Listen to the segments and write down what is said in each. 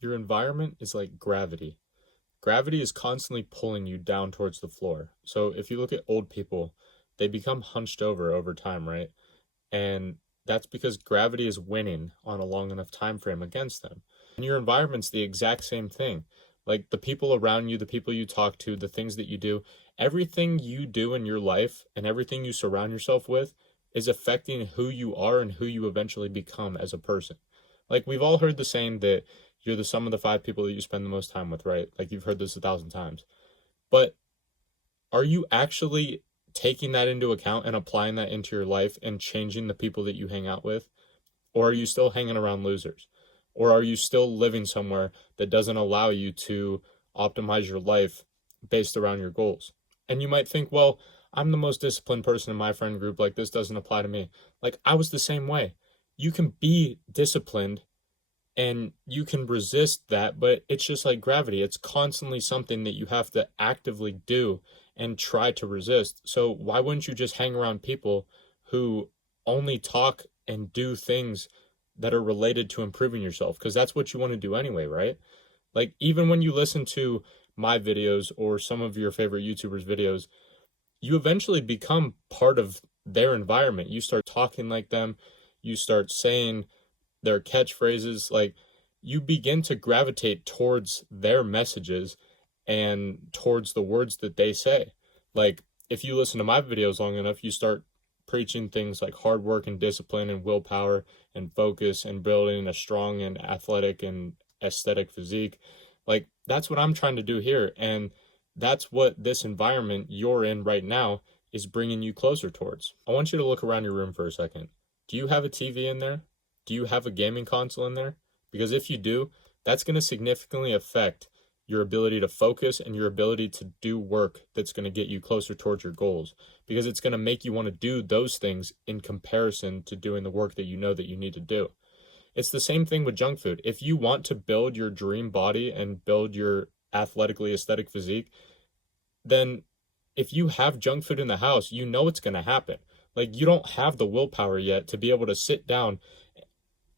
Your environment is like gravity. Gravity is constantly pulling you down towards the floor. So if you look at old people, they become hunched over time, right? And that's because gravity is winning on a long enough time frame against them. And your environment's the exact same thing. Like the people around you, the people you talk to, the things that you do, everything you do in your life and everything you surround yourself with is affecting who you are and who you eventually become as a person. Like we've all heard the saying that you're the sum of the five people that you spend the most time with, right? Like you've heard this 1,000 times. But are you actually taking that into account and applying that into your life and changing the people that you hang out with? Or are you still hanging around losers? Or are you still living somewhere that doesn't allow you to optimize your life based around your goals? And you might think, well, I'm the most disciplined person in my friend group. Like, this doesn't apply to me. Like, I was the same way. You can be disciplined and you can resist that, but it's just like gravity. It's constantly something that you have to actively do and try to resist. So why wouldn't you just hang around people who only talk and do things that are related to improving yourself? Because that's what you want to do anyway, right? Like even when you listen to my videos or some of your favorite YouTubers' videos, you eventually become part of their environment. You start talking like them, you start saying their catchphrases, like you begin to gravitate towards their messages and towards the words that they say. Like if you listen to my videos long enough, you start preaching things like hard work and discipline and willpower and focus and building a strong and athletic and aesthetic physique. Like that's what I'm trying to do here, and that's what this environment you're in right now is bringing you closer towards. I want you to look around your room for a second. Do you have a TV in there? Do you have a gaming console in there? Because if you do, that's going to significantly affect your ability to focus and your ability to do work that's going to get you closer towards your goals, because it's going to make you want to do those things in comparison to doing the work that you know that you need to do. It's the same thing with junk food. If you want to build your dream body and build your athletically aesthetic physique, then if you have junk food in the house, you know it's going to happen. Like you don't have the willpower yet to be able to sit down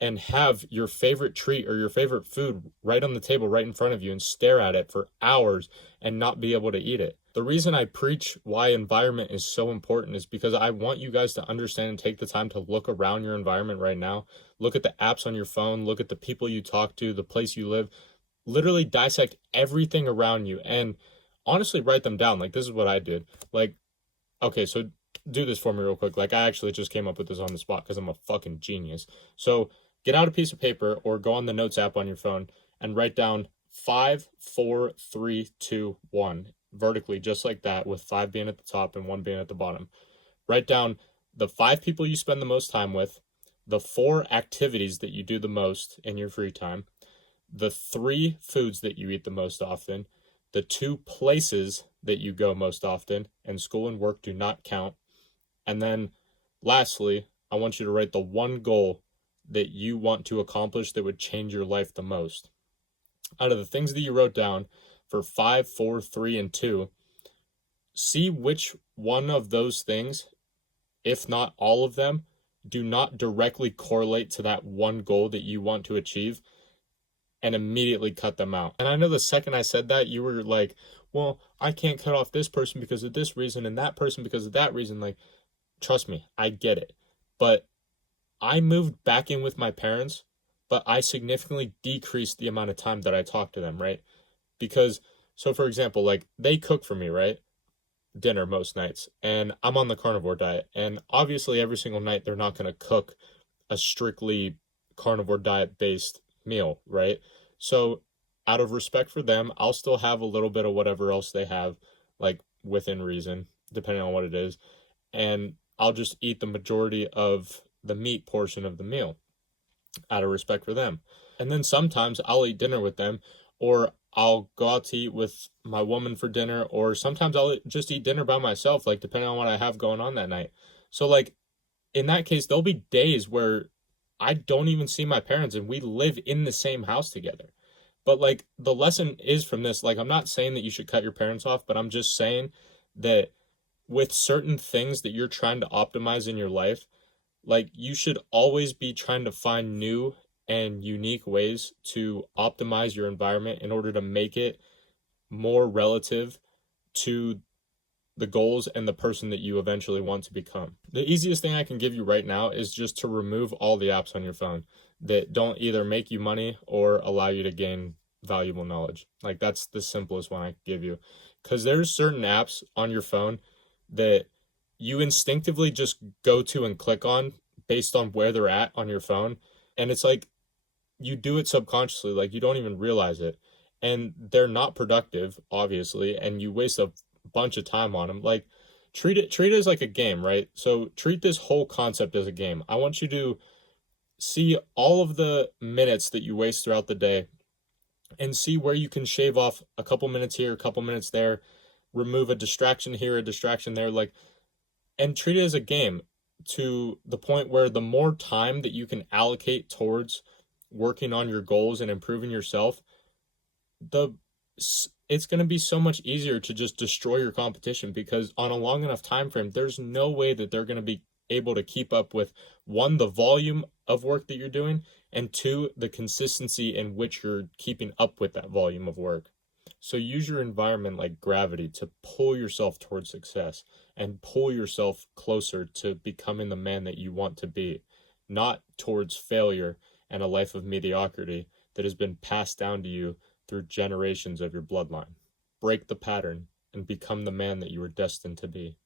and have your favorite treat or your favorite food right on the table right in front of you and stare at it for hours and not be able to eat it. The reason I preach why environment is so important is because I want you guys to understand and take the time to look around your environment right now. Look at the apps on your phone, look at the people you talk to, the place you live. Literally dissect everything around you and honestly write them down. Like this is what I did. Like, okay, so do this for me real quick. Like I actually just came up with this on the spot because I'm a fucking genius. So get out a piece of paper or go on the notes app on your phone and write down 5, 4, 3, 2, 1 vertically, just like that, with 5 being at the top and 1 being at the bottom. Write down the 5 people you spend the most time with, the 4 activities that you do the most in your free time, the 3 foods that you eat the most often, the 2 places that you go most often, and school and work do not count. And then lastly, I want you to write the 1 goal that you want to accomplish that would change your life the most. Out of the things that you wrote down for 5, 4, 3, and 2, see which one of those things, if not all of them, do not directly correlate to that 1 goal that you want to achieve, and immediately cut them out. And I know the second I said that, you were like, well, I can't cut off this person because of this reason and that person because of that reason. Like, trust me, I get it. But I moved back in with my parents, but I significantly decreased the amount of time that I talk to them, right? Because, so for example, like they cook for me, right? Dinner most nights, and I'm on the carnivore diet. And obviously, every single night, they're not going to cook a strictly carnivore diet based meal, right? So, out of respect for them, I'll still have a little bit of whatever else they have, like within reason, depending on what it is. And I'll just eat the majority of the meat portion of the meal out of respect for them. And then sometimes I'll eat dinner with them, or I'll go out to eat with my woman for dinner, or sometimes I'll just eat dinner by myself, like depending on what I have going on that night. So, like, in that case, there'll be days where I don't even see my parents and we live in the same house together. But, like, the lesson is from this, like, I'm not saying that you should cut your parents off, but I'm just saying that with certain things that you're trying to optimize in your life, like you should always be trying to find new and unique ways to optimize your environment in order to make it more relative to the goals and the person that you eventually want to become. The easiest thing I can give you right now is just to remove all the apps on your phone that don't either make you money or allow you to gain valuable knowledge. Like, that's the simplest one I can give you. Because there's certain apps on your phone that you instinctively just go to and click on based on where they're at on your phone. And it's like you do it subconsciously, like you don't even realize it. And they're not productive, obviously, and you waste a bunch of time on them. Like, treat it as like a game, right? So treat this whole concept as a game. I want you to see all of the minutes that you waste throughout the day and see where you can shave off a couple minutes here, a couple minutes there, remove a distraction here, a distraction there, like, and treat it as a game to the point where the more time that you can allocate towards working on your goals and improving yourself, the it's going to be so much easier to just destroy your competition, because on a long enough time frame, there's no way that they're going to be able to keep up with, one, the volume of work that you're doing, and two, the consistency in which you're keeping up with that volume of work. So use your environment like gravity to pull yourself towards success and pull yourself closer to becoming the man that you want to be, not towards failure and a life of mediocrity that has been passed down to you through generations of your bloodline. Break the pattern and become the man that you were destined to be.